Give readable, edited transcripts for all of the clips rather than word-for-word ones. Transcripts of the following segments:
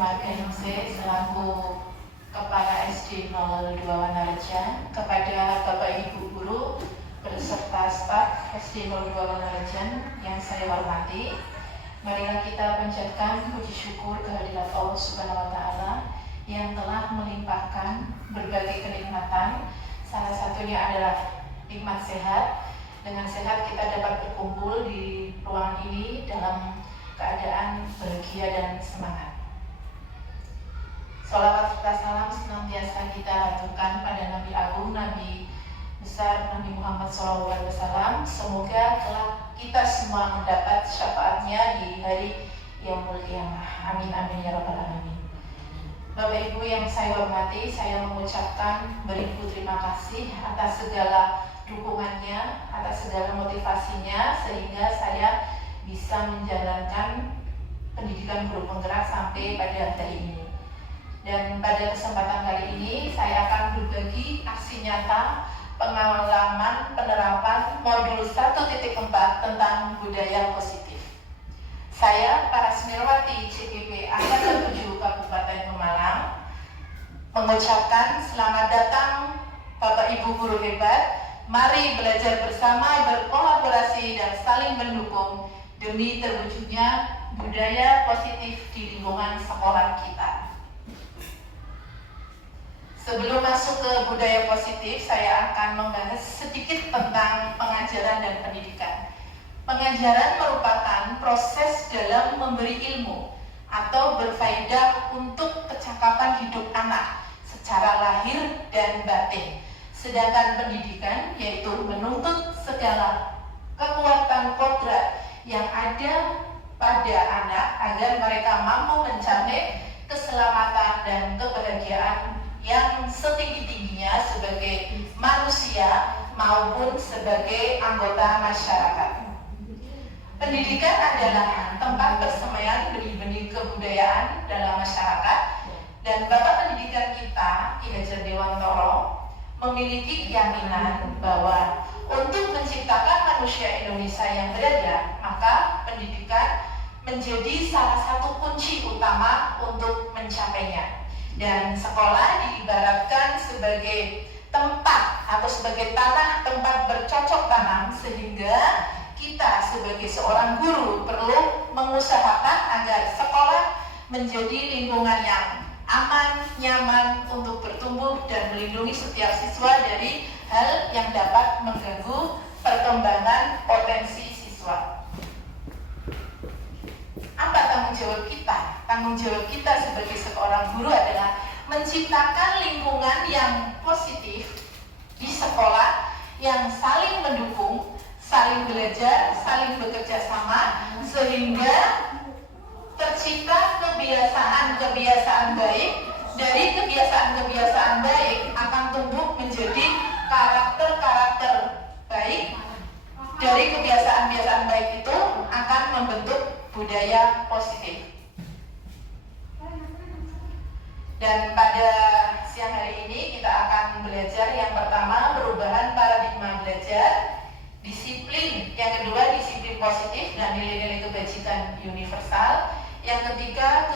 Marganingsih selaku Kepala SD 02 Wanarejan, kepada Bapak Ibu Guru beserta staf SD 02 Wanarejan yang saya hormati, marilah kita panjatkan puji syukur kehadirat Allah Subhanahu wa Ta'ala yang telah melimpahkan berbagai kenikmatan. Salah satunya adalah nikmat sehat. Dengan sehat kita dapat berkumpul di ruangan ini dalam keadaan bahagia dan semangat. Sholawat serta salam senantiasa kita haturkan pada Nabi Agung, Nabi besar Nabi Muhammad SAW. Semoga kelak kita semua mendapat syafaatnya di hari Yaumul Qiyamah. Amin amin ya rabbal alamin. Bapak Ibu yang saya hormati, saya mengucapkan beribu terima kasih atas segala dukungannya, atas segala motivasinya, sehingga saya bisa menjalankan pendidikan guru penggerak sampai pada hari ini. Dan pada kesempatan kali ini saya akan berbagi aksi nyata pengalaman penerapan modul 1.4 tentang budaya positif. Saya, Parasmirwati CPP Angkatan 7 Kabupaten Pemalang, mengucapkan selamat datang Bapak Ibu guru hebat. Mari belajar bersama, berkolaborasi dan saling mendukung demi terwujudnya budaya positif di lingkungan sekolah kita. Sebelum masuk ke budaya positif, saya akan membahas sedikit tentang pengajaran dan pendidikan. Pengajaran merupakan proses dalam memberi ilmu atau berfaedah untuk kecakapan hidup anak secara lahir dan batin. Sedangkan pendidikan yaitu menuntut segala kekuatan kodrat yang ada pada anak agar mereka mampu mencapai keselamatan dan kebahagiaan yang setinggi-tingginya sebagai manusia maupun sebagai anggota masyarakat. Pendidikan adalah tempat persemaian benih-benih kebudayaan dalam masyarakat, dan Bapak Pendidikan kita, Ki Hajar Dewantoro, memiliki keyakinan bahwa untuk menciptakan manusia Indonesia yang beradab, maka pendidikan menjadi salah satu kunci utama untuk mencapainya. Dan sekolah diibaratkan sebagai tempat atau sebagai tanah tempat bercocok tanam, sehingga kita sebagai seorang guru perlu mengusahakan agar sekolah menjadi lingkungan yang aman, nyaman untuk bertumbuh dan melindungi setiap siswa dari hal yang dapat mengganggu perkembangan potensi siswa. Apa tanggung jawab kita? Tanggung jawab kita sebagai seorang guru adalah menciptakan lingkungan yang positif di sekolah yang saling mendukung, saling belajar, saling bekerja sama, sehingga tercipta kebiasaan-kebiasaan baik. Dari kebiasaan-kebiasaan baik akan tumbuh menjadi karakter-karakter baik. Dari kebiasaan-kebiasaan baik itu akan membentuk budaya positif. Dan pada siang hari ini kita akan belajar yang pertama perubahan paradigma belajar, disiplin, yang kedua disiplin positif dan nilai-nilai kebajikan universal, yang ketiga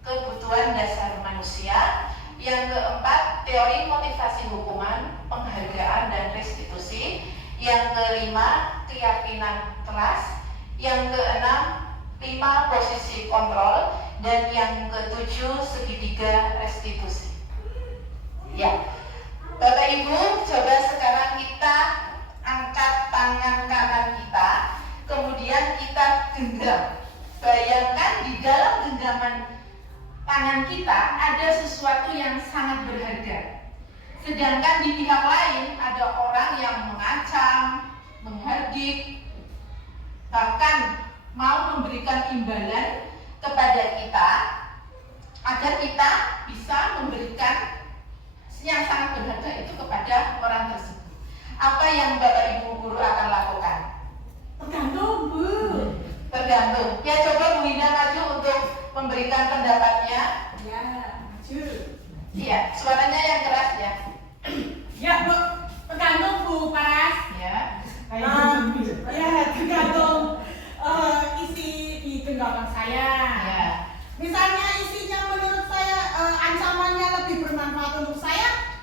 kebutuhan dasar manusia, yang keempat teori motivasi hukuman, penghargaan dan restitusi, yang kelima keyakinan kelas, yang keenam 5 posisi kontrol, dan yang ketujuh segitiga restitusi. Ya, Bapak Ibu, coba sekarang kita angkat tangan kanan kita, kemudian kita genggam. Bayangkan di dalam genggaman tangan kita ada sesuatu yang sangat berharga. Sedangkan di pihak lain ada orang yang mengancam, menghardik, bahkan mau memberikan imbalan kepada kita agar kita bisa memberikan yang sangat berharga itu kepada orang tersebut. Apa yang Bapak Ibu guru akan lakukan? Tergantung, Bu. Tergantung. Ya, coba Bu Indah maju untuk memberikan pendapatnya. Ya, maju. Iya, suaranya yang keras ya. Ya, Bu. Tergantung, Bu Paras. Ya. Ya, tergantung isi di genggaman saya. Ya. Misalnya isinya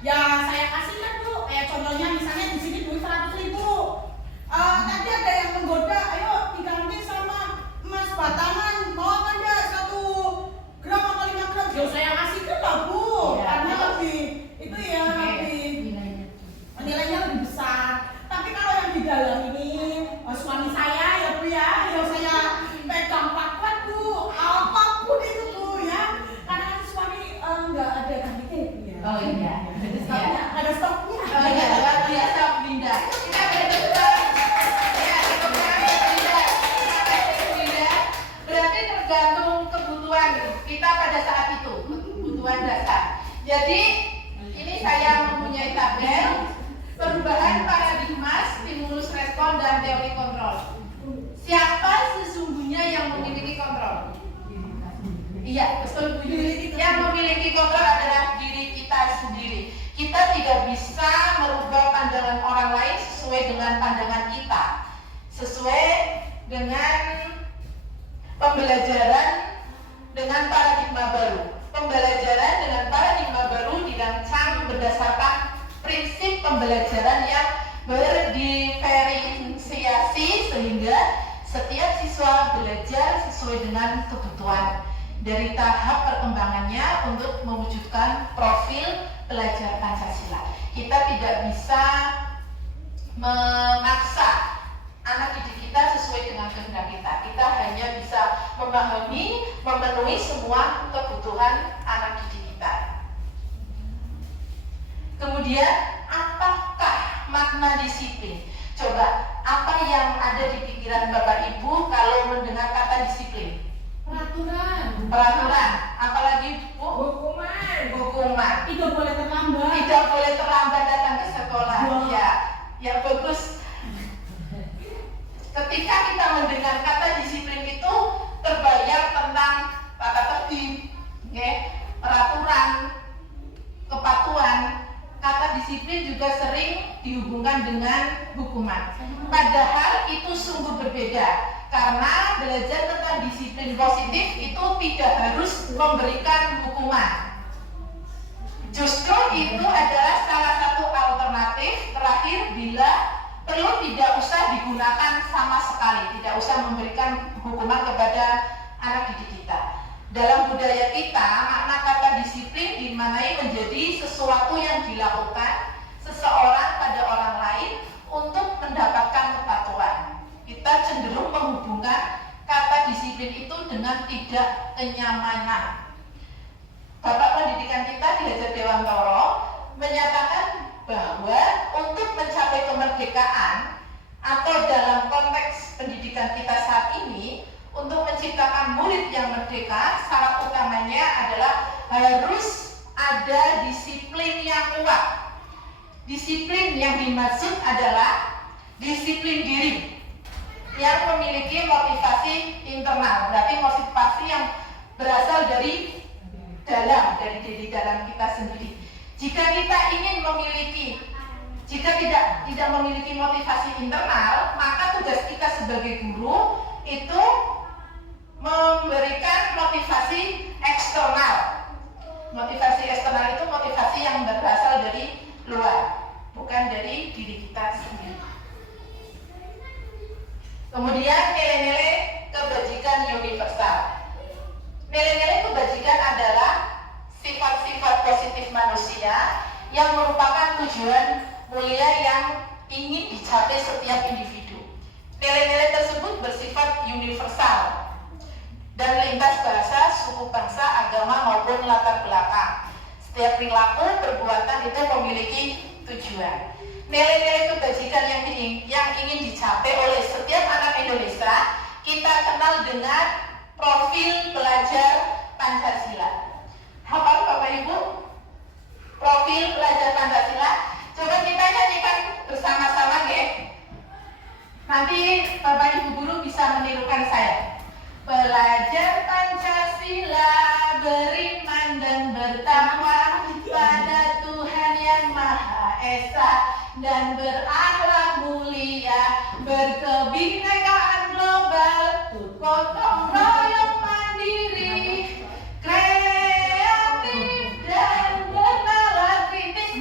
Ya saya kasih kan Bu, kayak contohnya misalnya di sini duit 100.000. Tadi ada yang menggoda, ayo diganti sama emas batangan, mau apa enggak 1 gram atau 5 gram? Ya saya kasih kan lah Bu, Ya, karena terus? lebih itu ya Oke. lebih nilainya lebih besar. Tapi kalau yang di dalam ini suami saya ya Bu ya, ya saya pegang kuat Bu, apapun itu Bu ya, karena kan suami nggak ada gantinya Bu ya. Oh iya. Stoknya, ada stoknya. Oh iya, luar biasa Binda. Kita betul-betul ya, kebetulan Binda. Binda. Berarti tergantung kebutuhan kita pada saat itu, kebutuhan dasar. Jadi ini saya mempunyai tabel perubahan paradigma, stimulus respon dan teori kontrol. Siapa sesungguhnya yang memiliki kontrol? Iya, betul Bu Yuli. Yang memiliki kontrol adalah diri kita sendiri. Kita tidak bisa merubah pandangan orang lain sesuai dengan pandangan kita, sesuai dengan pembelajaran dengan paradigma baru. Pembelajaran dengan paradigma baru dirancang berdasarkan prinsip pembelajaran yang berdiferensiasi sehingga setiap siswa belajar sesuai dengan kebutuhan dari tahap perkembangannya untuk mewujudkan profil pelajar Pancasila. Kita tidak bisa memaksa anak didik kita sesuai dengan kehendak kita. Kita hanya bisa memahami, memenuhi semua kebutuhan anak didik kita. Kemudian, apakah makna disiplin? Coba, apa yang ada di pikiran Bapak Ibu kalau mendengar kata disiplin? Peraturan. Apalagi Bu? Hukuman. Tidak boleh terlambat. Tidak boleh terlambat datang ke sekolah. Wow. Ya bagus. Ketika kita mendengar kata disiplin itu terbayang tentang tata tertib, peraturan, kepatuhan. Kata disiplin juga sering dihubungkan dengan hukuman. Padahal itu sungguh berbeda, karena belajar tentang disiplin positif itu tidak harus memberikan hukuman. Justru itu adalah salah satu alternatif terakhir bila perlu tidak usah digunakan sama sekali, tidak usah memberikan hukuman kepada anak didik kita. Dalam budaya kita, makna kata disiplin dimaknai menjadi sesuatu yang dilakukan seseorang pada orang lain untuk mendapatkan kepatuhan. Kita cenderung menghubungkan kata disiplin itu dengan tidak kenyamanan. Bapak pendidikan kita di Hajar Dewantoro menyatakan bahwa untuk mencapai kemerdekaan atau dalam konteks pendidikan kita saat ini, untuk menciptakan murid yang merdeka, syarat utamanya adalah harus ada disiplin yang kuat. Disiplin yang dimaksud adalah disiplin diri yang memiliki motivasi internal, berarti motivasi yang berasal dari diri dalam kita sendiri. Jika kita ingin jika tidak memiliki motivasi internal, maka tugas kita sebagai guru itu memberikan motivasi eksternal. Motivasi eksternal itu motivasi yang berasal dari luar, bukan dari diri kita sendiri. Kemudian nilai-nilai kebajikan universal. Nilai-nilai kebajikan adalah sifat-sifat positif manusia yang merupakan tujuan mulia yang ingin dicapai setiap individu. Nilai-nilai tersebut bersifat universal dan lintas bahasa, suku bangsa, agama maupun latar belakang. Setiap perilaku, perbuatan itu memiliki tujuan. Nilai-nilai kebajikan yang ingin dicapai oleh setiap anak Indonesia kita kenal dengan profil pelajar Pancasila. Hafal Bapak Ibu? Profil pelajar Pancasila. Coba kita nyanyikan bersama-sama ya. Nanti Bapak Ibu guru bisa menirukan saya. Belajar Pancasila, beriman dan bertakwa pada Tuhan yang Maha Esa dan berakhlak mulia, berkebinekaan global, gotong royong mandiri, kreatif dan bernalar kritis.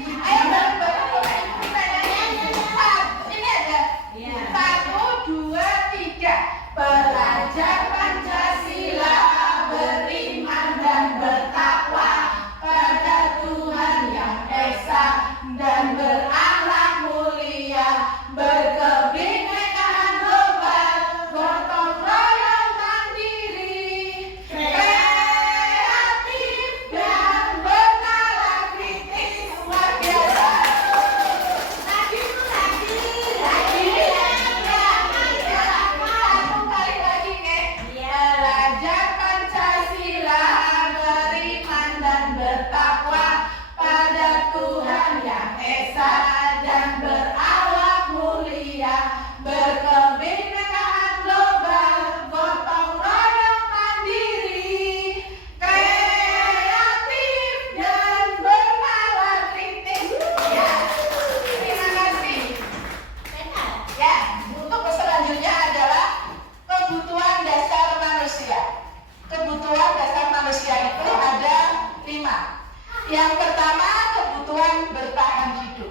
Yang pertama, kebutuhan bertahan hidup.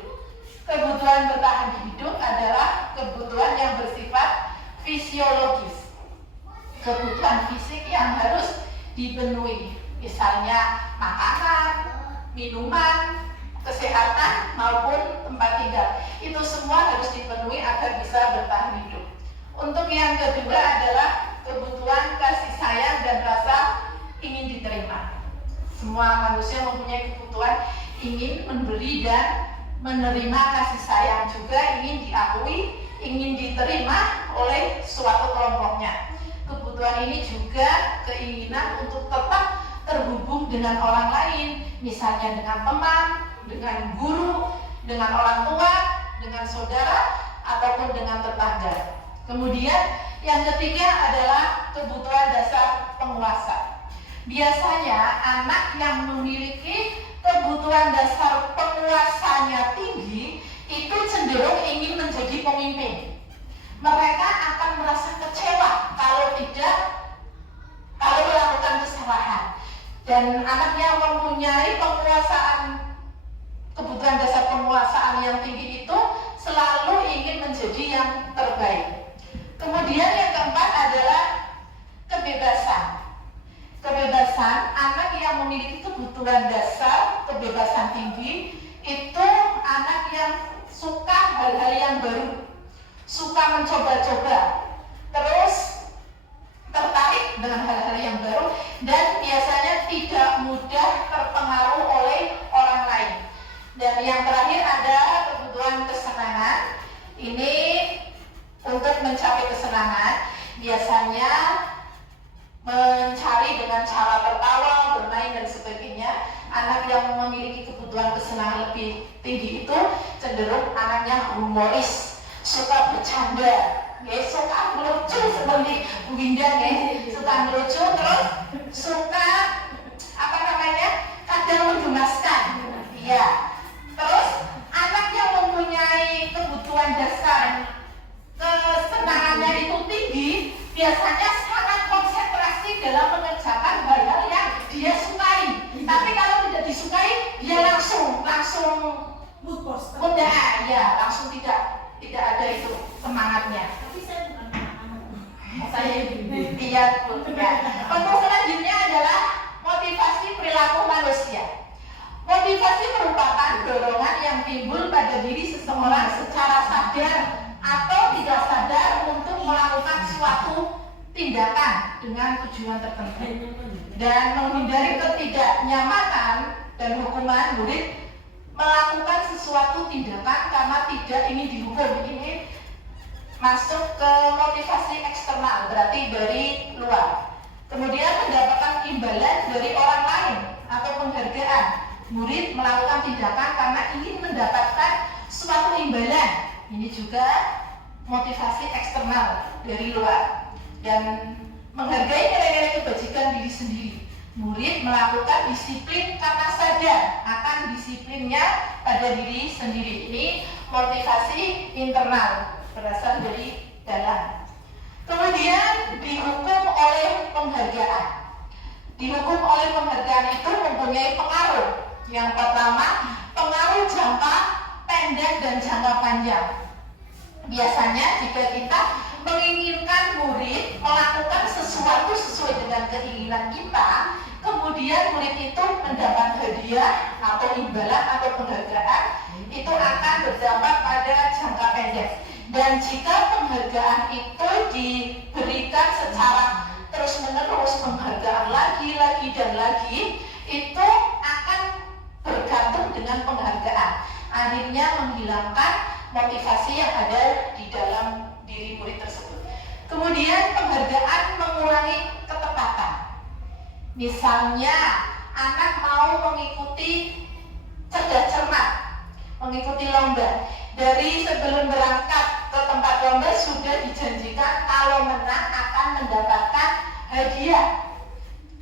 Kebutuhan bertahan hidup adalah kebutuhan yang bersifat fisiologis. Kebutuhan fisik yang harus dipenuhi, misalnya makanan, minuman, kesehatan maupun tempat tinggal. Itu semua harus dipenuhi agar bisa bertahan hidup. Untuk yang kedua adalah kebutuhan kasih sayang dan rasa ingin diterima. Semua manusia mempunyai kebutuhan ingin memberi dan menerima kasih sayang, juga ingin diakui, ingin diterima oleh suatu kelompoknya. Kebutuhan ini juga keinginan untuk tetap terhubung dengan orang lain, misalnya dengan teman, dengan guru, dengan orang tua, dengan saudara, ataupun dengan tetangga. Kemudian yang ketiga adalah kebutuhan dasar penguasa. Biasanya anak yang memiliki kebutuhan dasar penguasanya tinggi itu cenderung ingin menjadi pemimpin. Mereka akan merasa kecewa kalau melakukan kesalahan. Dan anak yang mempunyai kebutuhan dasar penguasaan yang tinggi itu selalu ingin menjadi yang terbaik. Kemudian yang keempat adalah kebebasan. Kebebasan, anak yang memiliki kebutuhan dasar, kebebasan tinggi, itu anak yang suka hal-hal yang baru, suka mencoba-coba, terus tertarik dengan hal-hal yang baru, dan biasanya tidak mudah terpengaruh oleh orang lain. Dan yang terakhir ada kebutuhan kesenangan. Ini untuk mencapai kesenangan biasanya mencari dengan cara tertawa, bermain dan sebagainya. Anak yang memiliki kebutuhan kesenangan lebih tinggi itu cenderung anaknya humoris, suka bercanda, suka melucu seperti Bu Winda, suka melucu, terus suka kadang menggemaskan. Iya. Terus anak yang mempunyai kebutuhan dasar kesenangannya itu tinggi, biasanya sangat konsentrasi dalam mengerjakan hal-hal yang dia sukai. Tapi kalau tidak disukai, dia langsung mudah, ya langsung tidak ada itu semangatnya. Tapi saya bukan anak-anak. Saya iya betul. Untuk selanjutnya adalah motivasi perilaku manusia. Motivasi merupakan dorongan yang timbul pada diri seseorang secara sadar atau tidak sadar untuk melakukan suatu tindakan dengan tujuan tertentu. Dan menghindari ketidaknyamanan dan hukuman, murid melakukan sesuatu tindakan karena tidak ingin dihukum. Ini masuk ke motivasi eksternal, berarti dari luar. Kemudian mendapatkan imbalan dari orang lain atau penghargaan. Murid melakukan tindakan karena ingin mendapatkan suatu imbalan. Ini juga motivasi eksternal dari luar. Dan menghargai nilai-nilai kebajikan diri sendiri. Murid melakukan disiplin karena sadar akan disiplinnya pada diri sendiri. Ini motivasi internal, berasal dari dalam. Kemudian dihukum oleh penghargaan. Dihukum oleh penghargaan itu mempunyai pengaruh. Yang pertama, pengaruh jangka pendek dan jangka panjang. Biasanya jika kita menginginkan murid melakukan sesuatu sesuai dengan keinginan kita, kemudian murid itu mendapat hadiah atau imbalan atau penghargaan, itu akan berdampak pada jangka pendek. Dan jika penghargaan itu diberikan secara terus-menerus, penghargaan lagi dan lagi, itu akan bergantung dengan penghargaan. Akhirnya menghilangkan motivasi yang ada di dalam diri murid tersebut. Kemudian penghargaan mengurangi ketepatan. Misalnya anak mau mengikuti cerdas cermat, mengikuti lomba. Dari sebelum berangkat ke tempat lomba sudah dijanjikan kalau menang akan mendapatkan hadiah.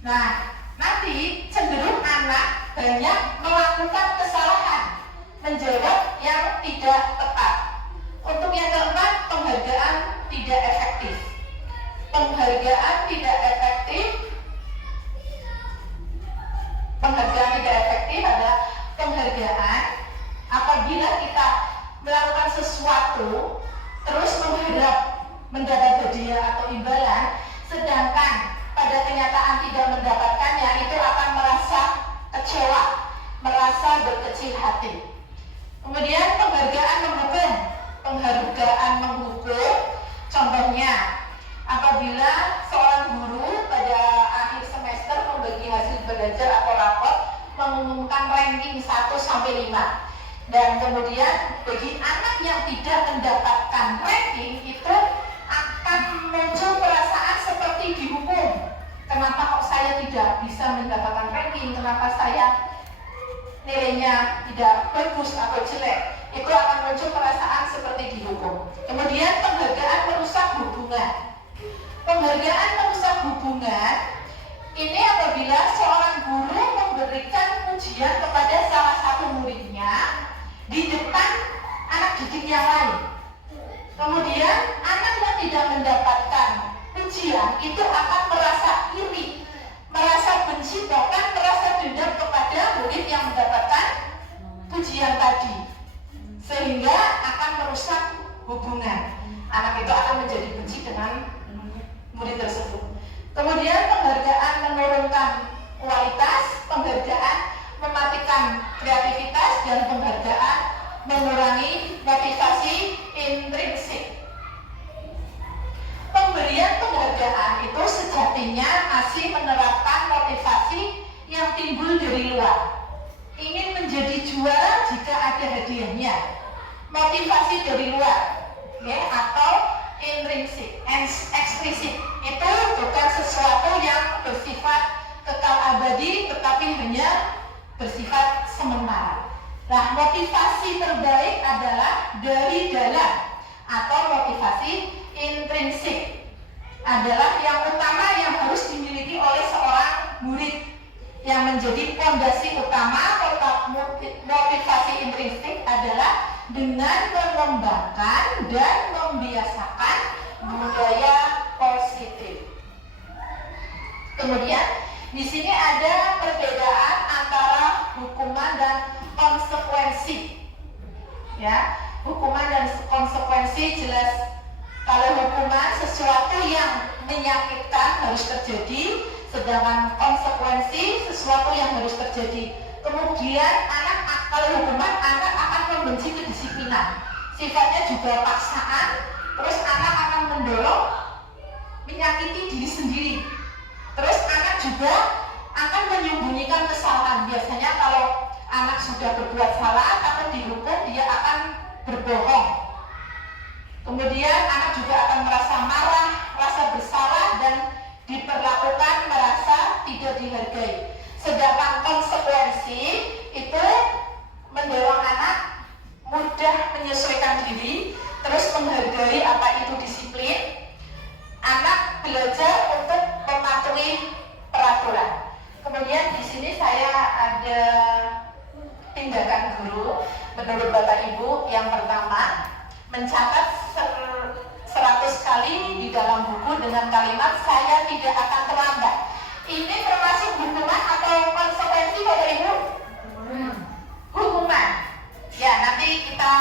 Nah, nanti cenderung anak banyak melakukan kesalahan, menjawab yang tidak tepat. Untuk yang keempat, penghargaan tidak efektif. Penghargaan tidak efektif adalah rasa berkecil hati. Kemudian penghargaan menghukum, contohnya apabila seorang guru pada akhir semester membagi hasil belajar atau rapor mengumumkan ranking 1 sampai 5. Dan kemudian bagi anak yang tidak mendapatkan ranking itu akan muncul perasaan seperti dihukum. Kenapa kok saya tidak bisa mendapatkan ranking? Kenapa saya nilainya tidak bagus atau jelek? Itu akan muncul perasaan seperti dihukum. Kemudian penghargaan merusak hubungan. Penghargaan merusak hubungan ini apabila seorang guru memberikan pujian kepada salah satu muridnya di depan anak didik yang lain. Kemudian anak yang tidak mendapatkan pujian itu akan merasa iri, merasa benci, bahkan merasa dendam kepada murid yang mendapatkan pujian tadi, sehingga akan merusak hubungan. Anak itu akan menjadi benci dengan murid tersebut. Kemudian penghargaan menurunkan kualitas, penghargaan mematikan kreativitas, dan penghargaan mengurangi motivasi intrinsik. Pemberian penghargaan itu sejatinya masih menerapkan motivasi yang timbul dari luar. Ingin menjadi juara jika ada hadiahnya. Motivasi dari luar, ya, atau intrinsik, ekstrisik. Itu bukan sesuatu yang bersifat kekal abadi, tetapi hanya bersifat sementara. Nah, motivasi terbaik adalah dari dalam, atau motivasi intrinsik adalah yang utama yang harus dimiliki oleh seorang murid. Yang menjadi fondasi utama motivasi intrinsik adalah dengan mengembangkan dan membiasakan budaya positif. Kemudian di sini ada perbedaan antara hukuman dan konsekuensi. Ya, hukuman dan konsekuensi jelas. Kalau hukuman sesuatu yang menyakitkan harus terjadi, sedangkan konsekuensi sesuatu yang harus terjadi. Kemudian kalau hukuman anak akan membenci kedisiplinan, sifatnya juga paksaan. Terus anak akan mendorong menyakiti diri sendiri. Terus anak juga akan menyembunyikan kesalahan. Biasanya kalau anak sudah berbuat salah, takut dihukum, dia akan berbohong. Kemudian anak juga akan merasa marah, merasa bersalah, dan diperlakukan merasa tidak dihargai. Sedangkan konsekuensi itu mendorong anak mudah menyesuaikan diri, terus menghargai apa itu disiplin. Anak belajar untuk mematuhi peraturan. Kemudian di sini saya ada tindakan guru menurut Bapak Ibu. Yang pertama, mencatat 100 kali di dalam buku dengan kalimat "saya tidak akan terlambat". Ini termasuk hukuman atau konsekuensi Bapak Ibu? Hukuman. Ya, nanti kita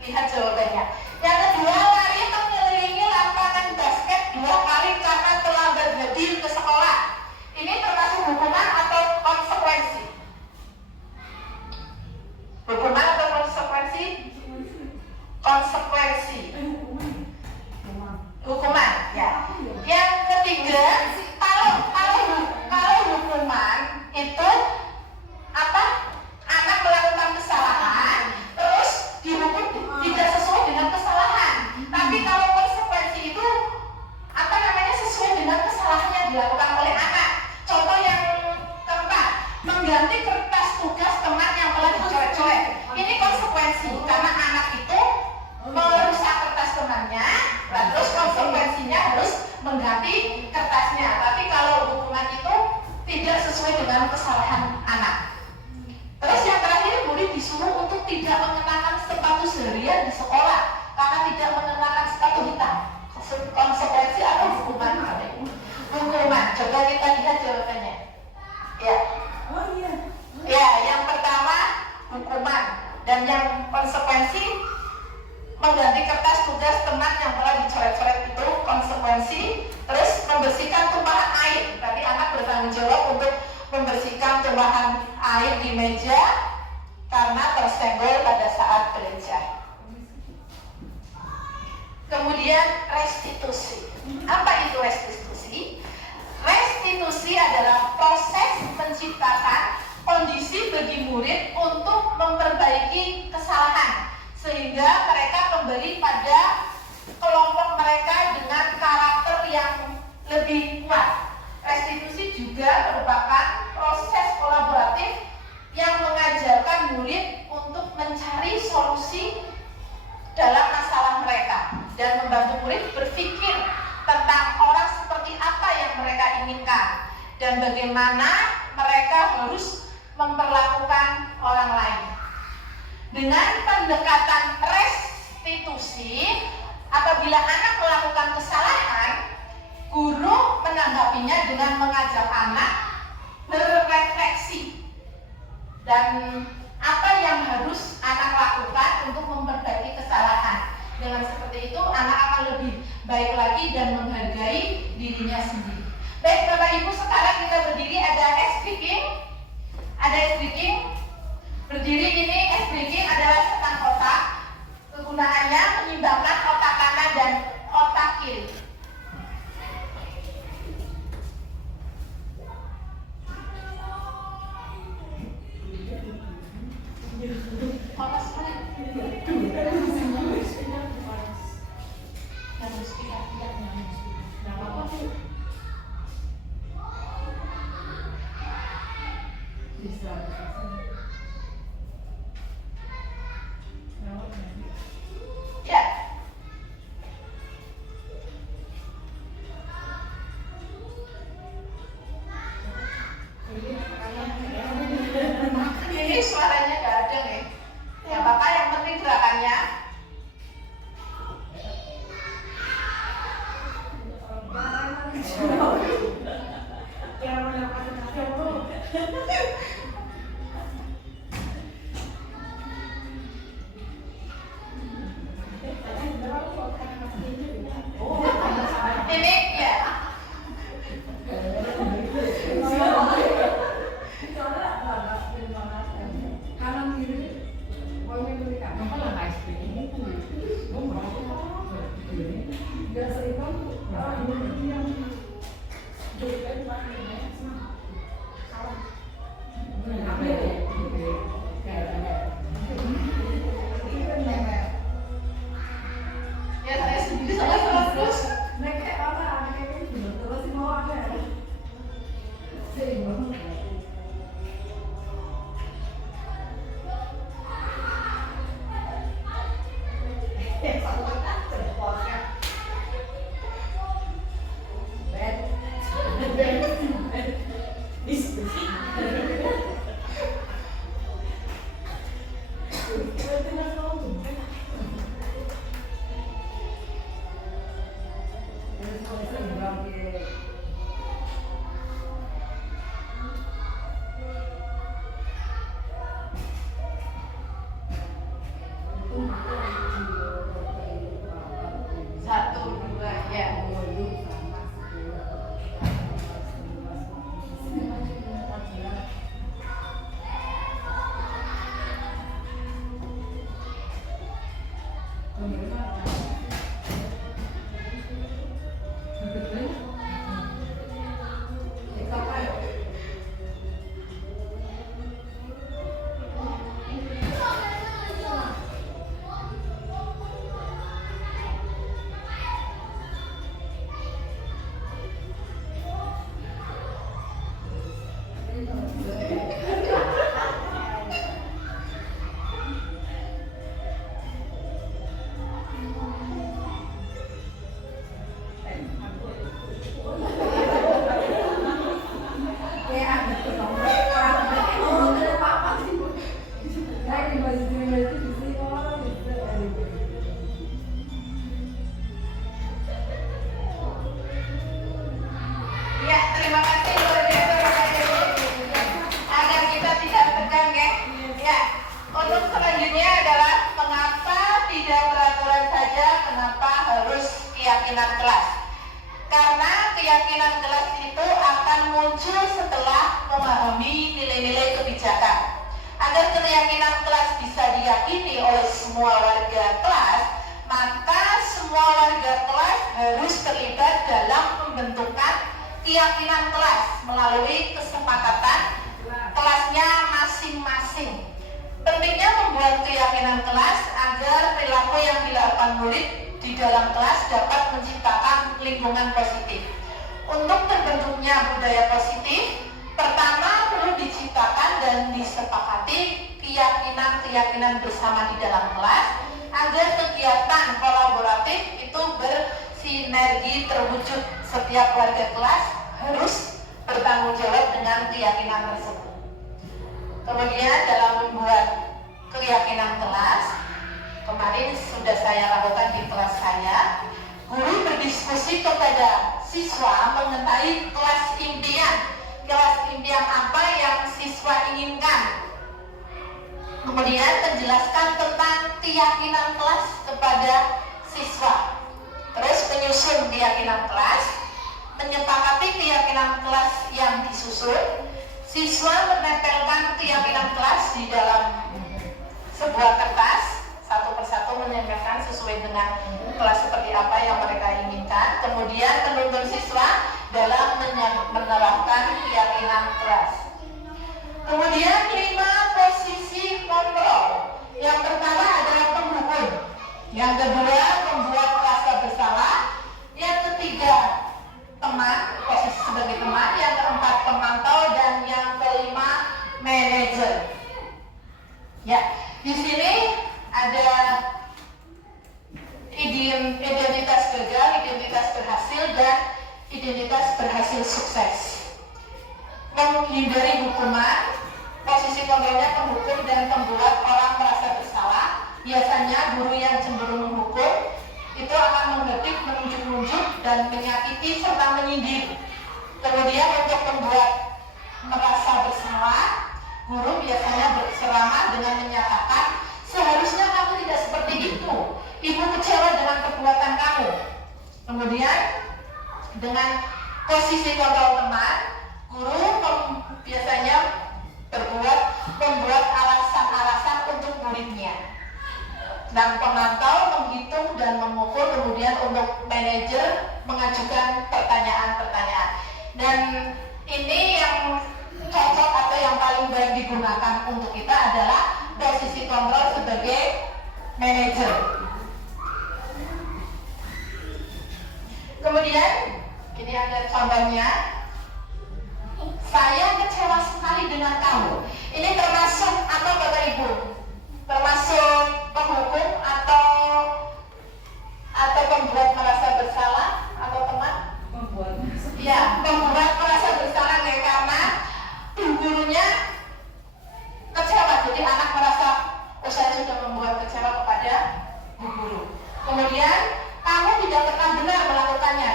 lihat jawabannya. Yang kedua, lari mengelilingi lapangan basket 2 kali karena terlambat hadir ke sekolah. Ini termasuk hukuman atau konsekuensi? Hukuman atau konsekuensi? Konsekuensi. Hukuman, ya. Yang ketiga, kalau hukuman itu anak melakukan kesalahan terus dihukum tidak sesuai dengan kesalahan. Tapi kalau konsekuensi itu sesuai dengan kesalahan yang dilakukan oleh anak. Contoh yang keempat, mengganti kertas tugas teman yang telah dicoret-coret. Ini konsekuensi karena anak itu merusak kertas temannya, terus konsekuensinya harus mengganti kertasnya. Tapi kalau hukuman itu tidak sesuai dengan kesalahan anak. Terus yang terakhir, murid disuruh untuk tidak mengenakan sepatu seharian di sekolah karena tidak mengenakan sepatu hitam. Konsekuensi atau hukuman? Hukuman. Coba kita lihat jawabannya. Ya. Oh iya. Ya, yang pertama hukuman, dan yang konsekuensi mengganti kertas tugas teman yang telah dicoret-coret itu konsekuensi. Terus membersihkan tumpahan air. Tadi anak bertanggung jawab untuk membersihkan tumpahan air di meja karena tersenggol pada saat belajar. Kemudian restitusi. Apa itu restitusi? Restitusi adalah proses menciptakan kondisi bagi murid untuk memperbaiki kesalahan sehingga mereka kembali pada kelompok mereka dengan karakter yang lebih kuat. Restitusi juga merupakan proses kolaboratif yang mengajarkan murid untuk mencari solusi dalam masalah mereka dan membantu murid berpikir tentang orang seperti apa yang mereka inginkan dan bagaimana mereka harus memperlakukan orang lain. Dengan pendekatan restitusi, apabila anak melakukan kesalahan, guru menanggapinya dengan mengajak anak berrefleksi dan apa yang harus anak lakukan untuk memperbaiki kesalahan. Dengan seperti itu anak akan lebih baik lagi dan menghargai dirinya sendiri. Baik Bapak Ibu, sekarang kita berdiri, ada ice breaking. Ada ice breaking. Berdiri ini ice breaking adalah setan otak. Kegunaannya menyimbangkan otak kanan dan otak kiri. Panas sekali. Ya. Ini suaranya nggak ada nih. Ya Bapak, yang penting gerakannya. Ini ya. Ya saya sendiri salah terus. Satu, dua, ya. Ya, terima kasih luar biasa Bapak Ibu. Agar kita tidak tegang ya. Ya, untuk selanjutnya adalah mengapa tidak peraturan saja, kenapa harus keyakinan kelas. Karena keyakinan kelas itu akan muncul setelah memahami nilai-nilai kebijakan. Agar keyakinan kelas bisa diyakini oleh semua warga kelas, maka semua warga kelas harus terlibat dalam pembentukan keyakinan kelas melalui kesepakatan kelasnya masing-masing. Pentingnya membuat keyakinan kelas agar perilaku yang dilakukan murid di dalam kelas dapat menciptakan lingkungan positif. Untuk terbentuknya budaya positif, pertama perlu diciptakan dan disepakati keyakinan-keyakinan bersama di dalam kelas agar kegiatan kolaboratif itu bersinergi terwujud. Setiap warga kelas harus bertanggung jawab dengan keyakinan tersebut. Kemudian dalam membuat keyakinan kelas, kemarin sudah saya lakukan di kelas saya, guru berdiskusi kepada siswa mengenai kelas impian apa yang siswa inginkan. Kemudian menjelaskan tentang keyakinan kelas kepada siswa. Terus menyusun keyakinan kelas, menyepakati keyakinan kelas yang disusun. Siswa menempelkan keyakinan kelas di dalam sebuah kertas, satu persatu menempelkan sesuai dengan kelas seperti apa yang mereka inginkan. Kemudian menuntun siswa dalam menerapkan keyakinan kelas. Kemudian 5 posisi kontrol. Yang pertama adalah penghukum. Yang kedua membuat rasa bersalah. Yang ketiga teman, posisi sebagai teman. Yang keempat pemantau dan yang kelima manajer. Ya, di sini ada identitas gagal, identitas berhasil, dan identitas berhasil sukses. Menghindari hukuman, posisi kontrolnya penghukum dan membuat orang merasa bersalah. Biasanya guru yang cenderung menghukum itu akan mengetik, menunjuk-nunjuk, dan menyakiti serta menyindir. Kemudian untuk membuat merasa bersalah, guru biasanya berceramah dengan menyatakan, seharusnya kamu tidak seperti itu. Ibu kecewa dengan perbuatan kamu. Kemudian dengan posisi kontrol teman, guru biasanya membuat alasan-alasan untuk muridnya. Dan pemantau menghitung dan mengukur, kemudian untuk manajer mengajukan pertanyaan-pertanyaan. Dan ini yang cocok atau yang paling baik digunakan untuk kita adalah posisi kontrol sebagai manajer. Kemudian ini ada contohnya. Saya kecewa sekali dengan kamu. Ini termasuk apa Bapak Ibu? Termasuk penghukum atau pembuat merasa bersalah atau teman? Membuat merasa bersalah ya, karena gurunya kecewa. Jadi anak merasa, oh saya sudah membuat kecewa kepada bu guru. Kemudian kamu tidak pernah benar melakukannya.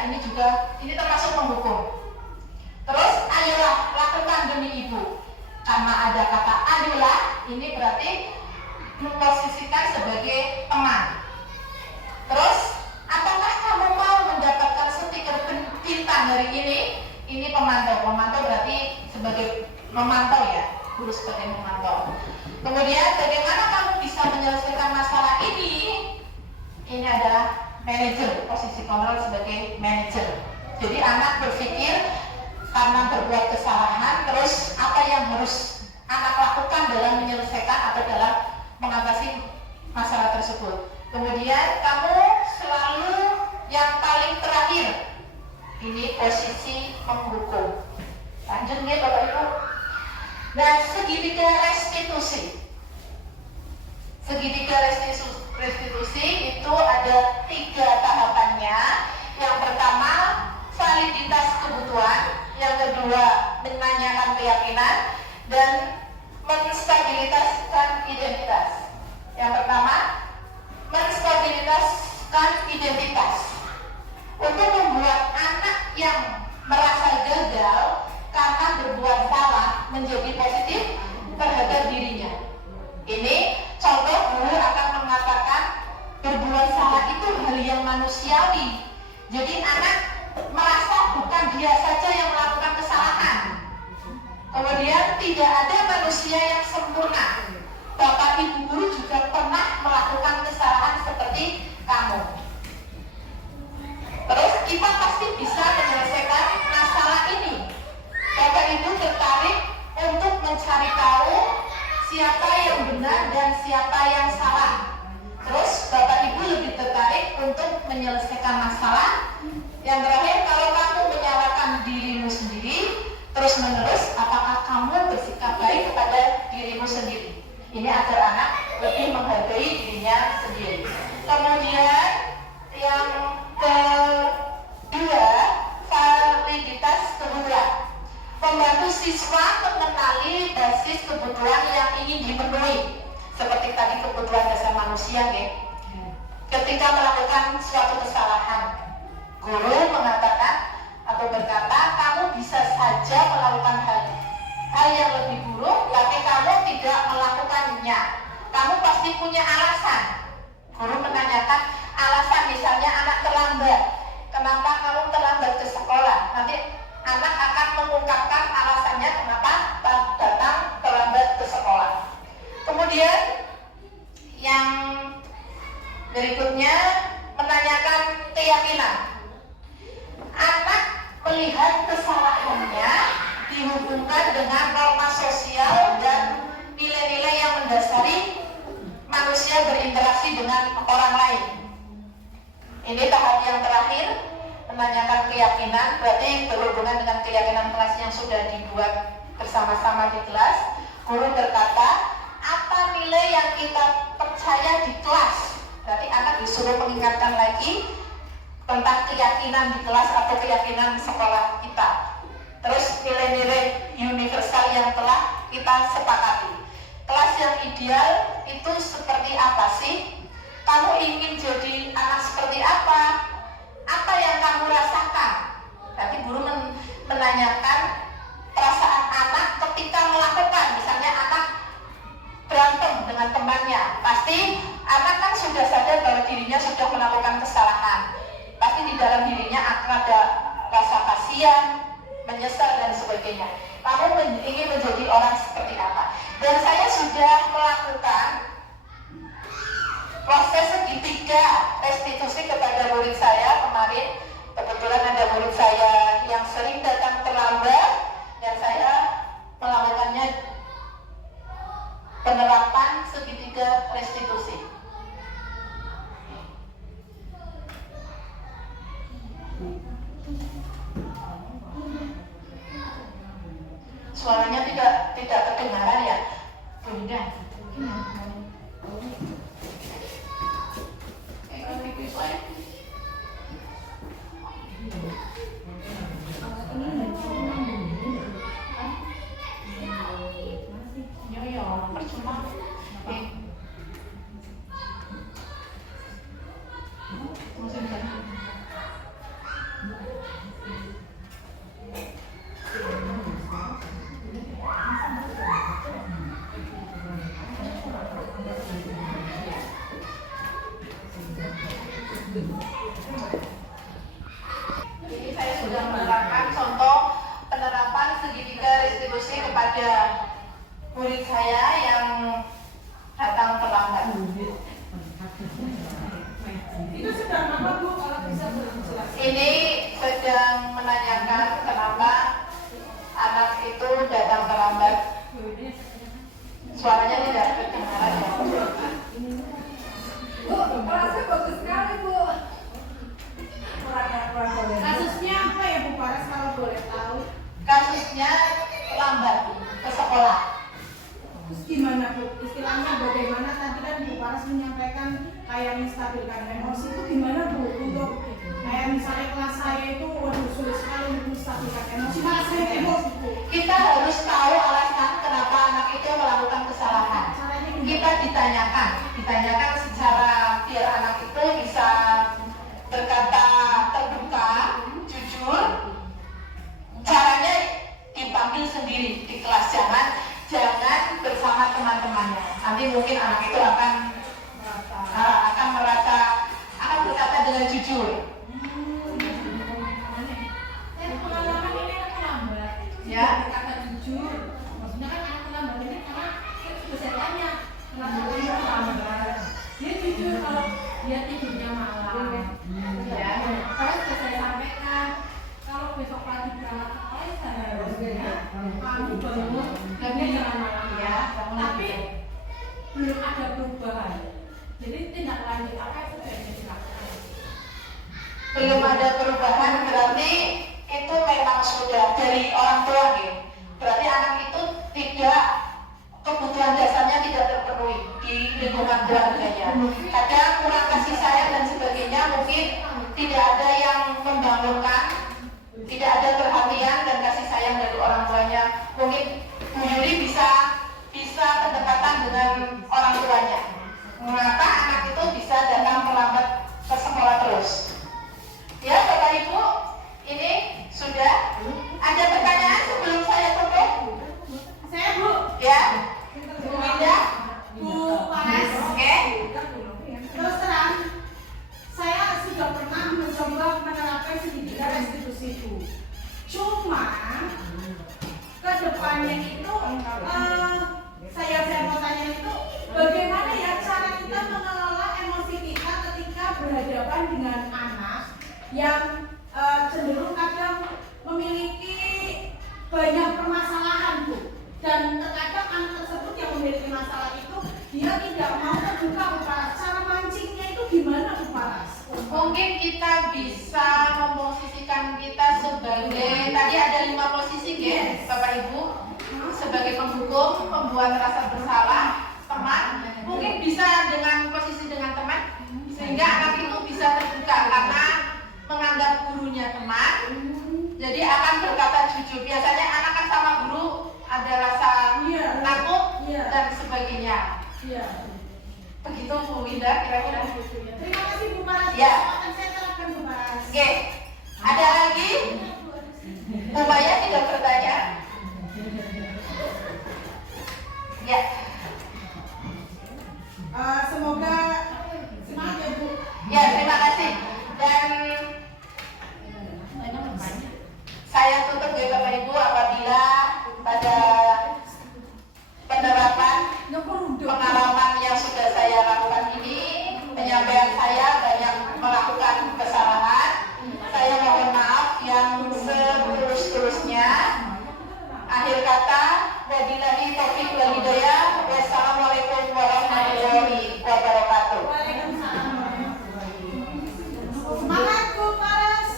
Ini termasuk menghukum. Terus ayolah lakukan demi ibu. Karena ada kata ayolah, ini berarti memposisikan sebagai teman. Terus apakah kamu mau mendapatkan stiker bintang hari ini? Ini pemantau. Pemantau berarti sebagai memantau ya, guru sebagai memantau. Kemudian bagaimana kamu bisa menyelesaikan masalah ini? Ini adalah manajer, posisi kontrol sebagai manajer. Jadi anak berpikir karena berbuat kesalahan, terus apa yang harus anak lakukan dalam menyelesaikan atau dalam mengatasi masalah tersebut. Kemudian kamu selalu yang paling terakhir. Ini posisi menghukum. Lanjut nih Bapak Ibu. Nah, segitiga restitusi. Segitiga restitusi itu ada 3 tahapannya. Yang pertama, validitas kebutuhan. Yang kedua, menanyakan keyakinan. Dan menstabilitaskan identitas. Yang pertama, menstabilitaskan identitas. Untuk membuat anak yang merasa gagal karena berbuat salah menjadi positif terhadap dirinya. Ini contoh guru akan mengatakan berbuat salah itu hal yang manusiawi. Jadi anak merasa bukan dia saja yang melakukan kesalahan. Kemudian tidak ada manusia yang sempurna. Bapak Ibu guru juga pernah melakukan kesalahan seperti kamu. Terus kita pasti bisa menyelesaikan masalah ini. Bapak Ibu tertarik untuk mencari tahu siapa yang benar dan siapa yang salah. Terus Bapak Ibu lebih tertarik untuk menyelesaikan masalah. Yang terakhir, kalau kamu menyalahkan dirimu sendiri terus menerus, apakah kamu bersikap baik kepada dirimu sendiri? Ini agar anak lebih menghargai dirinya sendiri. Kemudian yang kedua, validitas kebutuhan. Membantu siswa mengenali basis kebutuhan yang ingin dipenuhi. Seperti tadi kebutuhan dasar manusia, ketika melakukan suatu kesalahan, guru mengatakan atau berkata, kamu bisa saja melakukan hal yang lebih buruk, tapi kamu tidak melakukannya. Kamu pasti punya alasan. Guru menanyakan alasan, misalnya anak terlambat. Kenapa kamu terlambat ke sekolah? Nanti anak akan mengungkapkan alasannya kenapa datang terlambat ke sekolah. Kemudian yang berikutnya menanyakan keyakinan. Anak melihat kesalahannya dihubungkan dengan norma sosial dan nilai-nilai yang mendasari manusia berinteraksi dengan orang lain. Ini tahap yang terakhir, menanyakan keyakinan, berarti berhubungan dengan keyakinan kelas yang sudah dibuat bersama-sama di kelas. Guru berkata, apa nilai yang kita percaya di kelas? Berarti anak disuruh mengingatkan lagi tentang keyakinan di kelas atau keyakinan sekolah kita. Terus nilai-nilai universal yang telah kita sepakati. Kelas yang ideal itu seperti apa sih? Kamu ingin jadi anak seperti apa? Apa yang kamu rasakan? Tapi guru menanyakan perasaan anak ketika melakukan, misalnya anak berantem dengan temannya. Pasti anak kan sudah sadar bahwa dirinya sudah melakukan kesalahan. Pasti di dalam dirinya akan ada rasa kasihan, menyesal dan sebagainya. Kamu ingin menjadi orang seperti apa? Dan saya sudah melakukan proses segitiga restitusi kepada murid saya kemarin. Kebetulan ada murid saya yang sering datang terlambat dan saya melakukannya penerapan segitiga restitusi. Suaranya tidak kedengaran ya, Bunda. Ini saya sudah menerapkan contoh penerapan segitiga restitusi kepada murid saya yang datang terlambat. Itu sedang apa Bu? Kalau bisa dijelaskan. Ini sedang menanyakan kenapa anak itu datang terlambat. Suaranya tidak kedengaran ya. Bu, kelasnya bagus sekali Bu. Kasusnya apa ya Bu Paras kalau boleh tahu? Kasusnya lambat ke sekolah. Terus gimana Bu? Istilahnya bagaimana tadi kan Bu Paras menyampaikan kayak menstabilkan emosi itu gimana Bu? Untuk kayak misalnya kelas saya itu waduh sulit sekali untuk menstabilkan emosi. Malah saya emosi Bu. Kita harus tahu alasan kenapa anak itu melakukan kesalahan. Kita ditanyakan secara biar anak itu bisa berkata terbuka, jujur. Caranya dipanggil sendiri di kelas, jangan bersama teman-temannya. Nanti mungkin anak itu akan berkata dengan jujur. Pengalaman ini kan lambat. Ya. Kata jujur. Maksudnya kamu bangun jamnya jangan malam ya. Tapi belum ada perubahan. Jadi tindak lanjut apa yang sudah dilakukan? Belum ada perubahan berarti itu memang sudah dari orang tua nih. Berarti anak itu tidak, kebutuhan dasarnya tidak terpenuhi di lingkungan keluarganya. Kadang kurang kasih sayang dan sebagainya, mungkin tidak ada yang membangunkan, tidak ada perhatian dan kasih sayang dari orang tuanya. Mungkin Bu Yuli bisa pendekatan dengan orang tuanya. Mengapa anak itu bisa datang terlambat ke sekolah terus? Ya Bapak Ibu, ini sudah ada pertanyaan sebelum saya tutup? Saya Bu. Ya, Bu Indah, Bu Panas. oke. Terus terang, saya sudah pernah mencoba menerapkan pendidikan restitusi Bu. Cuma ke depannya itu saya mau tanya itu bagaimana ya cara kita mengelola emosi kita ketika berhadapan dengan anak yang cenderung kadang memiliki banyak permasalahan Bu, dan terkadang anak tersebut yang memiliki masalah itu dia tidak mau terbuka Bu Paras. Cara mancingnya itu gimana Bu Paras? Mungkin kita bisa memposisikan kita sebagai, tadi ada 5 posisi ya Bapak Ibu, sebagai penghukum, pembuat rasa bersalah, teman. Mungkin bisa dengan posisi dengan teman, sehingga anak itu bisa terbuka karena menganggap gurunya teman, jadi akan berkata jujur. Biasanya anak kan sama guru ada rasa takut dan sebagainya. Begitu Bu Winda kira-kira. Terima kasih Bu Paras. Ya. Akan saya terapkan Bu Paras. Oke, ada lagi? Bu Maya tidak bertanya. Ya, Semoga semangat ya Bu. ya terima kasih. Dan saya tutup ya Bapak Ibu, apabila pada penerapan pengalaman yang sudah saya lakukan ini, penyampaian saya banyak melakukan kesalahan. Saya mohon maaf yang setulus-tulusnya. Akhir kata, wabillahi taufiq wal hidayah. Wassalamualaikum warahmatullahi wabarakatuh. Semangat Bu Paras.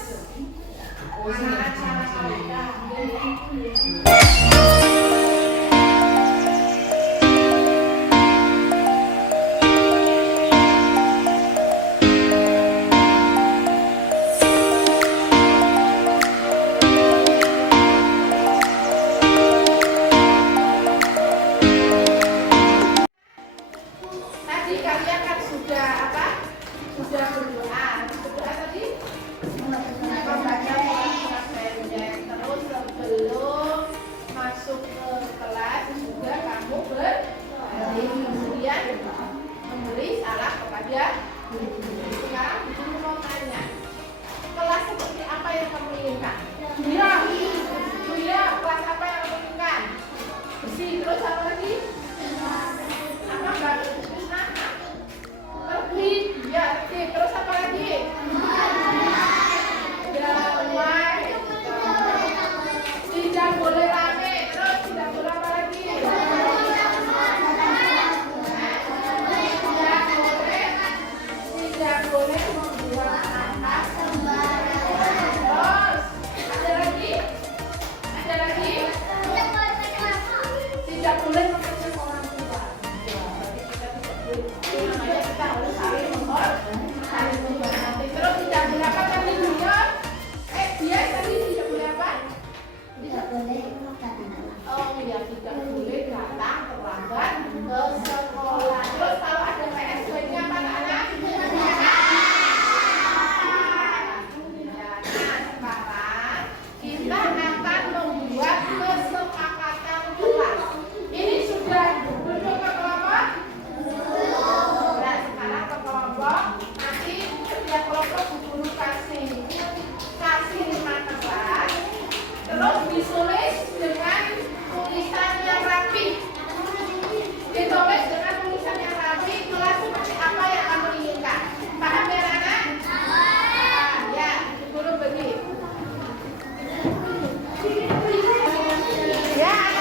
Tadi kalian kan sudah apa? Sudah berdoa. Berdoa tadi? Membaca surat pendek. Terus sebelum masuk ke kelas juga kamu berdoa. Kemudian memberi salam kepada guru. Sekarang di sini mau tanya, kelas seperti apa yang kamu inginkan? Iya, kelas apa yang kamu inginkan? Bersih. Terus apa lagi? Apa enggak? Tertib, ya tertib. Terus apa lagi? Damai. Tidak boleh rame. Terus tidak boleh apa lagi? Tidak boleh membuang anak sembarangan. Terus ada lagi? Ada lagi? Tidak boleh mengecek orang tua. Namanya kita harus saling menghormati. Terus tidak boleh apa tadi Junior? Dia tadi tidak boleh apa? Oh ya, tidak boleh datang terlambat ke sekolah. Terus kalau ada PS baiknya apa anak? Nah sekarang kita akan membuat kesepakatan kelas. Ini sudah duduk ke kelompok? Nah sekarang ke kelompok, nanti setiap kelompok guru kasih 5 kertas, terus ditulis dengan tulisan yang rapi. Ditulis dengan tulisan yang rapi, kelas seperti apa yang kamu inginkan. Paham ya anak? Ya, guru bagi. Ya.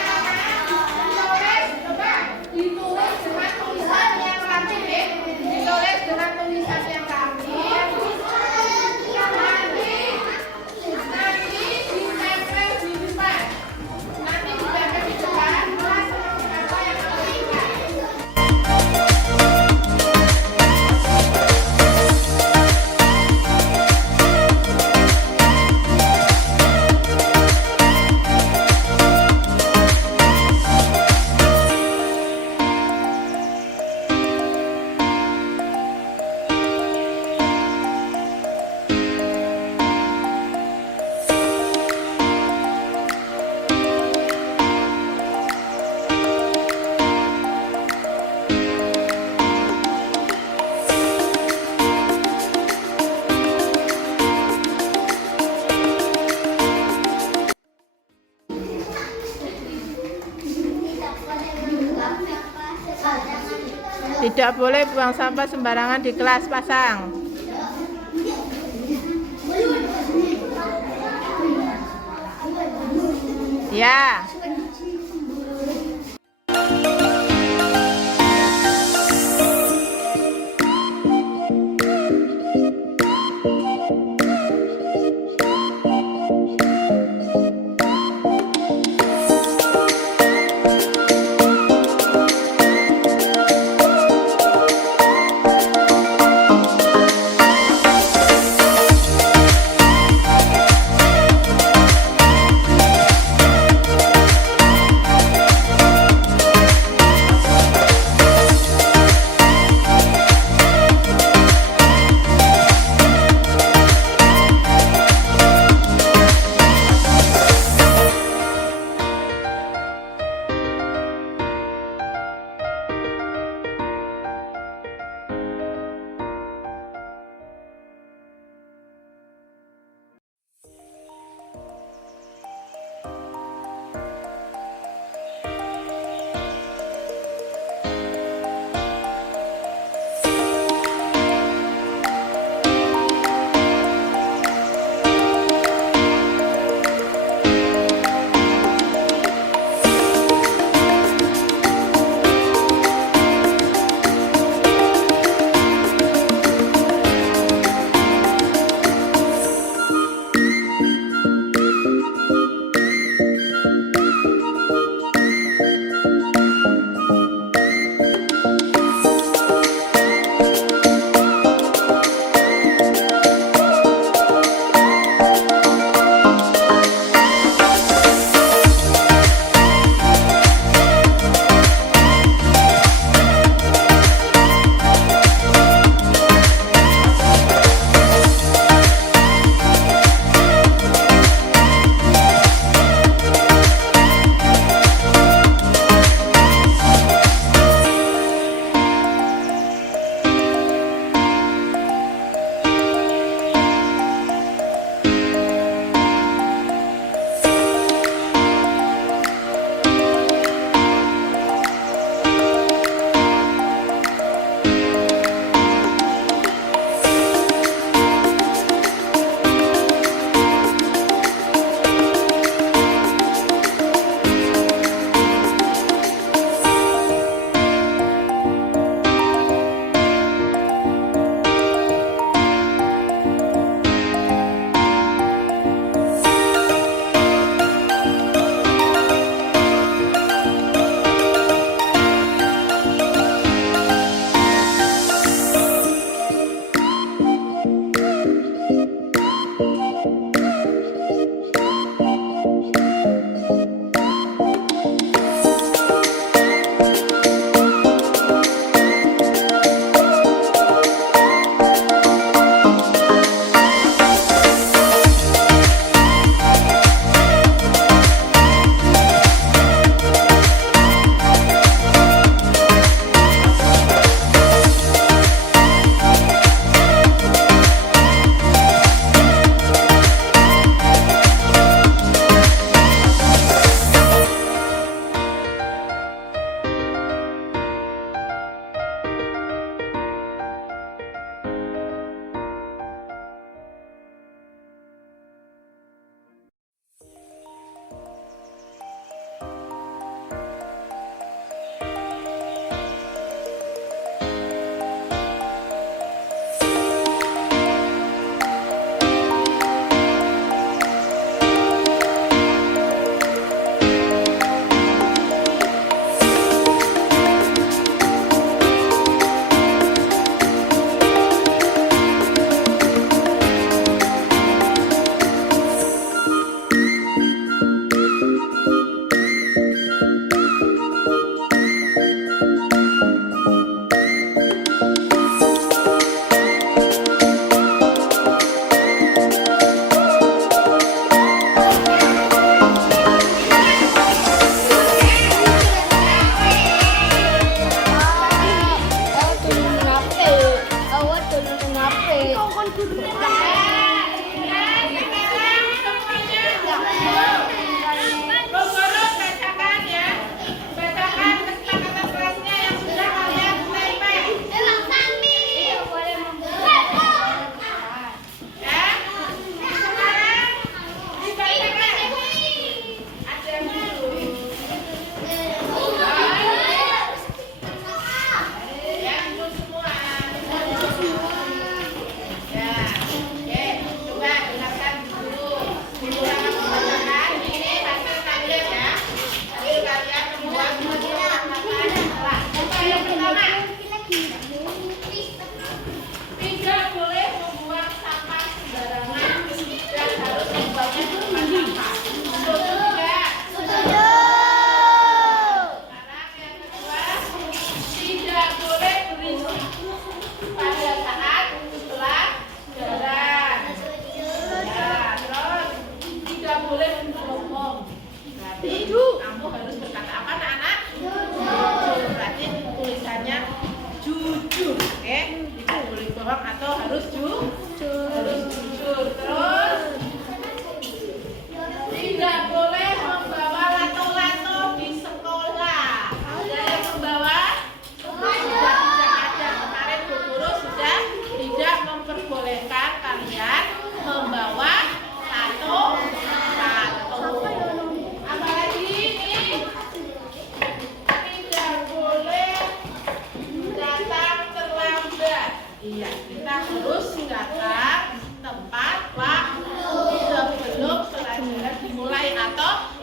Tidak boleh buang sampah sembarangan di kelas, pasang. Ya.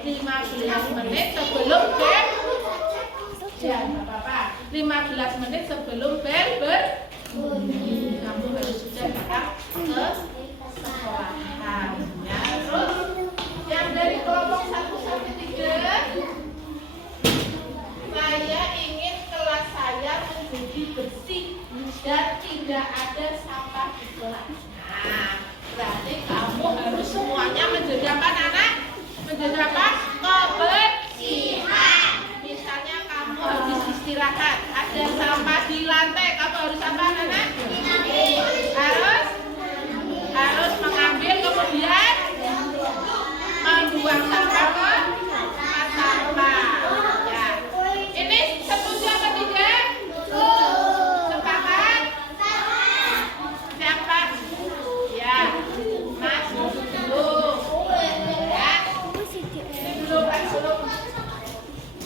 15 menit sebelum bel. Ya, nggak apa-apa. 15 menit sebelum bel berbunyi. Kamu harus sudah datang ke sekolahan. Ya, terus yang dari kelompok 1 sampai 3, saya ingin kelas saya menjadi bersih dan tidak ada sampah di kelas. Nah, berarti kamu harus semuanya menjaga apa, anak? Menjaga apa? Kebersihan. Misalnya kamu habis istirahat, ada sampah di lantai, kamu harus apa, anak? Harus mengambil, kemudian membuang sampah ke tempat sampah. Ya. Ini setuju apa tidak? Sepakat? Siapa? Ya, Mas dulu. Ya. Ini belum.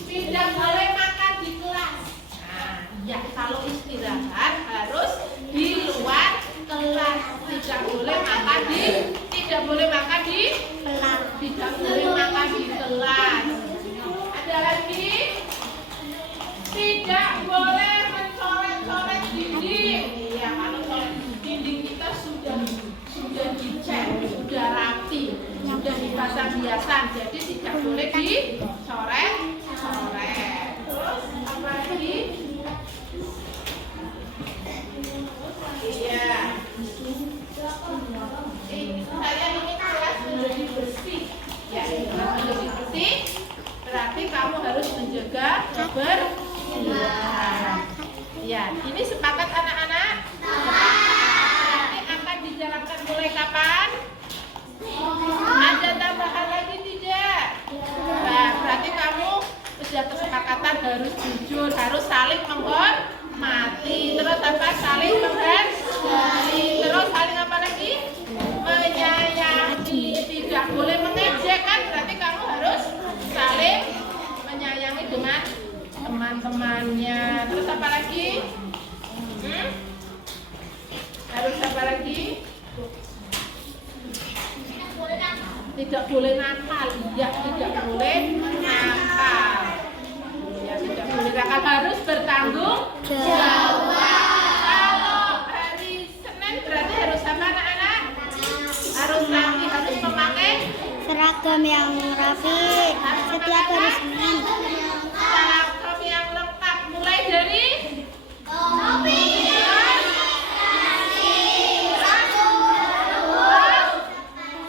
Tidak boleh makan di kelas. Nah, ya kalau istirahat harus di luar kelas. Tidak boleh makan di kelas. Tidak boleh makan di kelas. Ada lagi? Tidak boleh mencoret-coret dinding. Iya, kalau coret dinding kita sudah dicek, sudah rapi, sudah dipasang hiasan. Jadi tidak boleh dicoret. Terus apa lagi? Iya. Saya ingin kelas menjadi bersih. Ya, kelas menjadi bersih berarti kamu harus menjaga kebersihan. Ya, ini sepakat anak-anak? Nanti akan dijalankan mulai kapan? Ada tambahan lagi tidak? Nah, berarti kamu sudah kesepakatan harus jujur, harus saling menghormati. Terus apa? Saling menghargai. Terus saling apa lagi? Menyayangi. Tidak boleh mengejek, kan? Berarti kamu harus saling menyayangi dengan teman-temannya. Terus apa lagi? Harus apa lagi? Tidak boleh nakal. Ya, tidak boleh nakal. Ya, tidak boleh nakal, harus bertanggung jawab. Kalau hari Senin berarti harus apa, anak-anak? Harus rapi, harus memakai seragam yang rapi setiap hari Senin. seragam yang lengkap, mulai dari topi,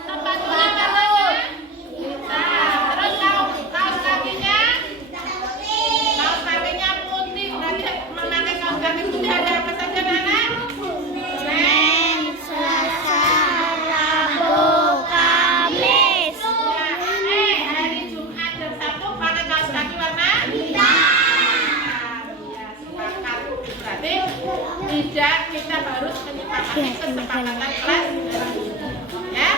sepatunya bagus, terus kaos kakinya putih. Berarti memakai kaos kaki putih ada apa saja, anak? Senin, Selasa, Rabu, Kamis. Hari Jumat dan Sabtu pakai kaos kaki warna hitam. Ya, sepakat. Berarti tidak, kita harus menyepakati kesepakatan kelas. Ya,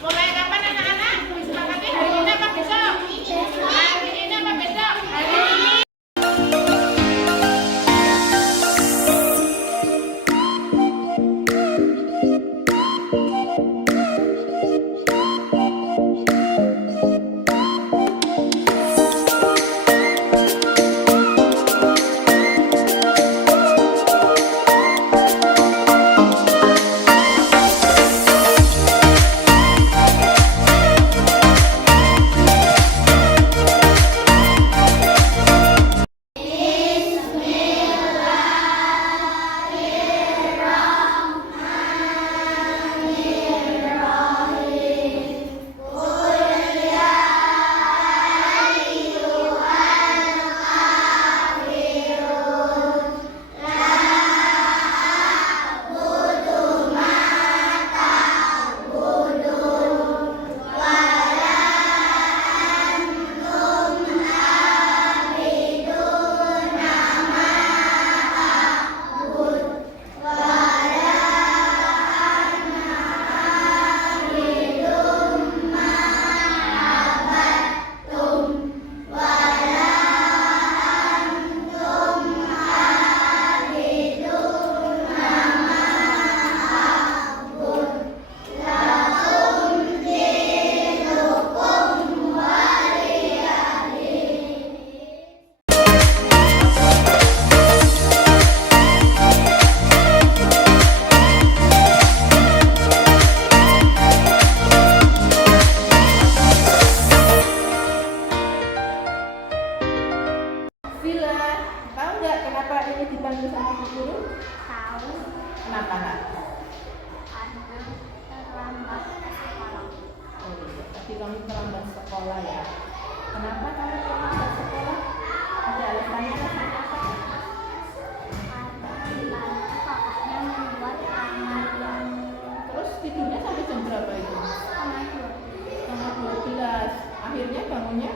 mulai kapan anak-anak? Disepakati hari ini apa besok? Hari ini apa besok? Hari ini. ya. Kenapa kamu terlambat sekolah? Ada alasannya apa? Kakaknya membuat kamar yang Terus tidurnya sampai jam berapa itu? Setengah 12. Akhirnya bangunnya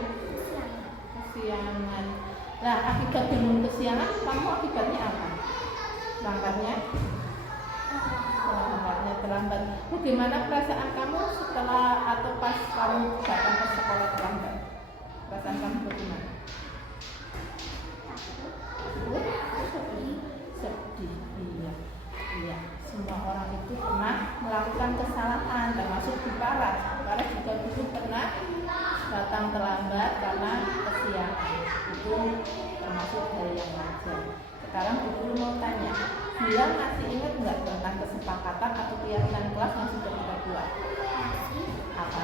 kesiangan. Nah, akibat bangun kesiangan, kamu akibatnya apa? Berangkatnya terlambat. Bagaimana perasaan kamu setelah atau pas kamu datang ke sekolah terlambat? Perasaan kamu bagaimana? Sedih. Iya. Semua orang itu pernah melakukan kesalahan, termasuk Bu Paras. Paras juga dulu pernah datang terlambat karena kesiangan. Itu termasuk hal yang wajar. Sekarang Bu Guru mau tanya, Bila masih ingat nggak tentang kesepakatan atau keyakinan kelas yang sudah kita buat? masih Apa?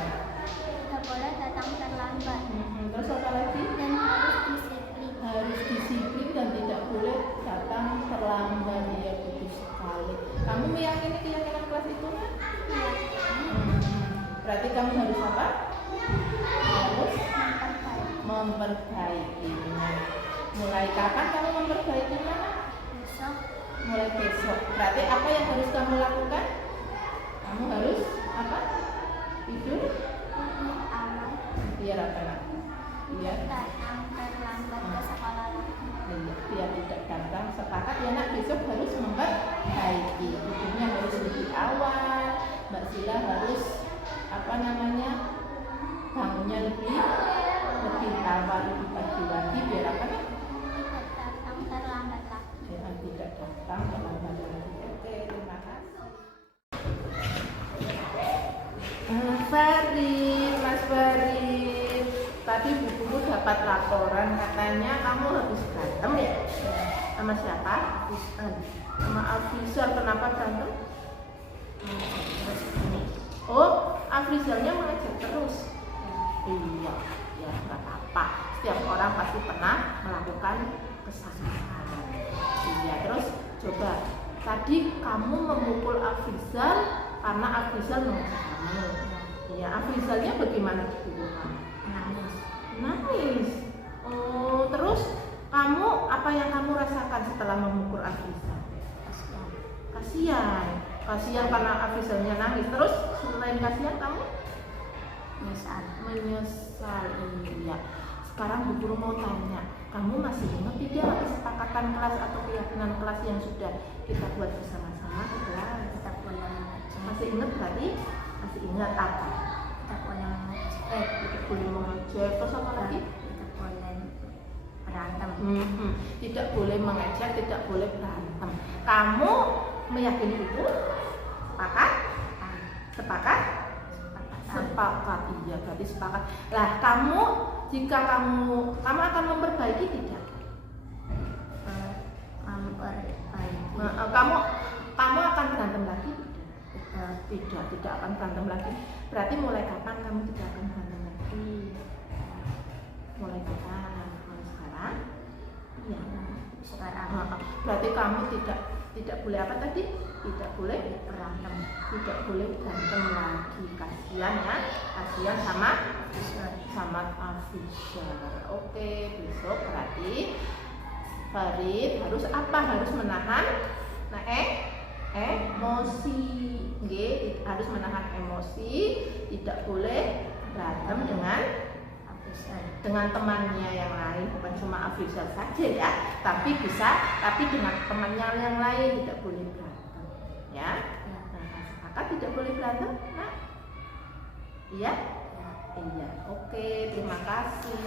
tidak boleh datang terlambat Terus apa lagi? dan harus disiplin. Harus disiplin dan tidak boleh datang terlambat. Ya, bagus sekali. Kamu meyakini keyakinan kelas itu kan? Berarti kamu harus apa? Harus memperbaikinya. Mulai kapan kamu memperbaikinya? Besok Mulai besok. Berarti apa yang harus kamu lakukan? Kamu harus apa? Tidur? awal Biar apa? Biar datang terlambat ke sekolah. biar tidak datang. Sepakat ya nak, besok harus memperbaiki. Tidurnya harus lebih awal. Mbak Sila harus apa namanya? Bangunnya lebih awal, lebih pagi lagi. Biar apa nih? Tidak datang terlambat lagi. Biar tidak datang terlambat lagi. Oke, terima kasih. Mas Farid, tadi bukuku dapat laporan katanya kamu habis berantem ya? Sama siapa? Sama Afrizal. Kenapa berantem? Oh, Afrizalnya mengajak terus. Iya, ya nggak apa-apa. Setiap orang pasti pernah melakukan kesalahan. Iya, terus coba tadi kamu memukul Afrizal karena Afrizal mengajak kamu. Iya, Afrizalnya bagaimana dipukul kamu? Nangis. Oh, terus kamu apa yang kamu rasakan setelah memukul Afrizal? Kasihan karena Afrizalnya nangis. Terus selain kasihan kamu menyesal. Iya. Sekarang Bu Guru mau tanya, kamu masih ingat tidak kesepakatan kelas atau keyakinan kelas yang sudah kita buat bersama-sama di kelas? Tidak boleh mengejek. Masih ingat berarti? Masih ingat apa? Tidak boleh mengejek. Tidak boleh mengejek. Terus apa lagi? Tidak boleh berantem. Tidak boleh mengejek, tidak boleh berantem. Kamu meyakini itu? Sepakat? Sepakat? Sepakat. Iya, berarti sepakat. Lah, kamu jika kamu akan memperbaiki tidak? Memperbaiki. Kamu akan berantem lagi? Tidak akan berantem lagi. Berarti mulai kapan kamu tidak akan berantem lagi? Mulai kapan? Mulai sekarang? Iya. Sekarang Berarti kamu tidak boleh apa tadi? Tidak boleh berantem. Tidak boleh berantem lagi. Kasihan ya, kasihan sama Afrizal. Oke, besok berarti Farid harus apa? Harus menahan emosi. Nggih, harus menahan emosi. Tidak boleh berantem dengan temannya yang lain, bukan cuma Afrizal saja ya, tapi dengan temannya yang lain tidak boleh berantem ya. Nah, sepakat tidak boleh berantem, nah? Iya? Iya. Oke, terima kasih.